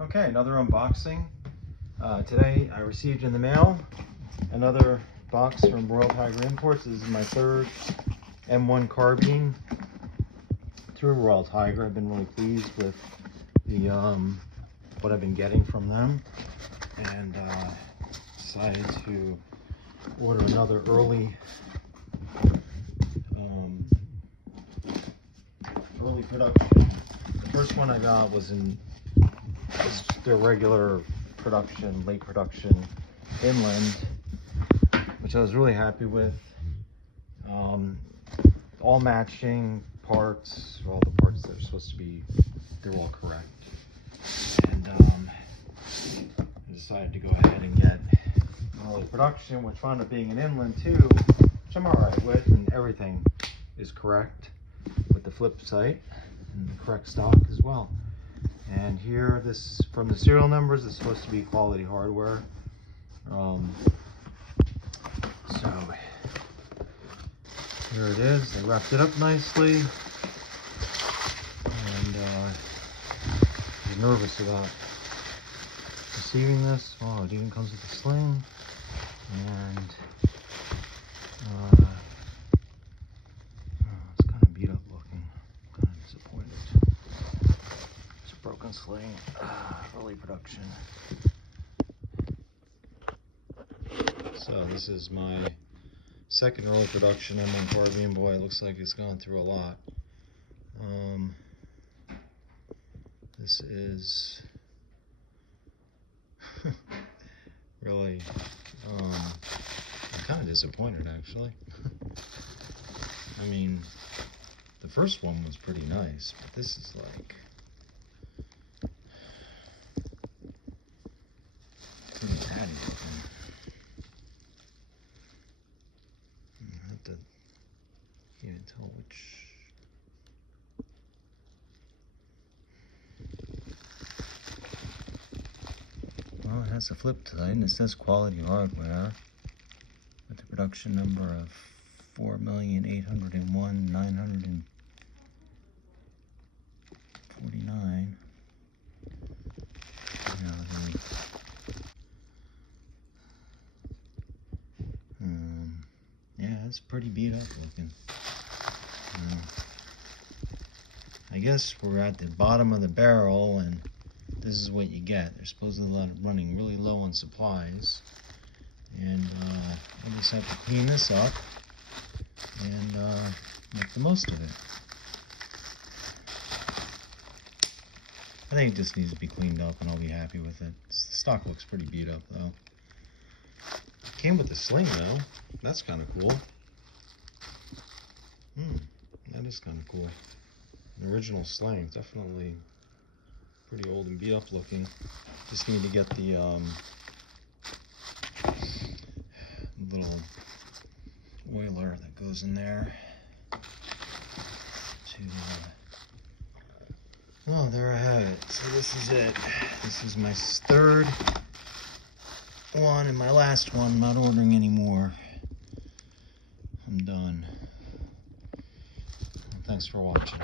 Okay, another unboxing. Today I received in the mail another box from Royal Tiger Imports. This is my third M1 carbine through Royal Tiger. I've been really pleased with the what I've been getting from them, and decided to order another early production. The first one I got was their regular production, late production inland, which I was really happy with. All matching parts, all the parts that are supposed to be, they're all correct. And I decided to go ahead and get an early production, which wound up being an inland too, which I'm alright with, and everything is correct with the flip sight and the correct stock as well. And here, this from the serial numbers, is supposed to be quality hardware. So here it is. They wrapped it up nicely, and I was nervous about receiving this. Oh, it even comes with a sling, and it's kind of beat up looking. I'm kind of disappointed. It's a broken sling. Early production. So this is my second early production M1 carbine. Boy, it looks like it's gone through a lot. This is really, I'm kind of disappointed actually. I mean, the first one was pretty nice, but this is like pretty tatty looking. I have to even tell which. Well, it has a flip side and it says quality hardware with the production number of 4,801,949. Yeah, it's pretty beat up looking. I guess we're at the bottom of the barrel, and this is what you get. They're supposedly running really low on supplies, and I just have to clean this up and make the most of it. I think it just needs to be cleaned up, and I'll be happy with it. The stock looks pretty beat up though. Came with a sling though. That's kind of cool. That is kind of cool. An original sling, definitely pretty old and beat up looking. Just need to get the little oiler that goes in there to oh, there I have it. So this is it. This is my third one and my last one. I'm not ordering anymore. I'm done. Thanks for watching.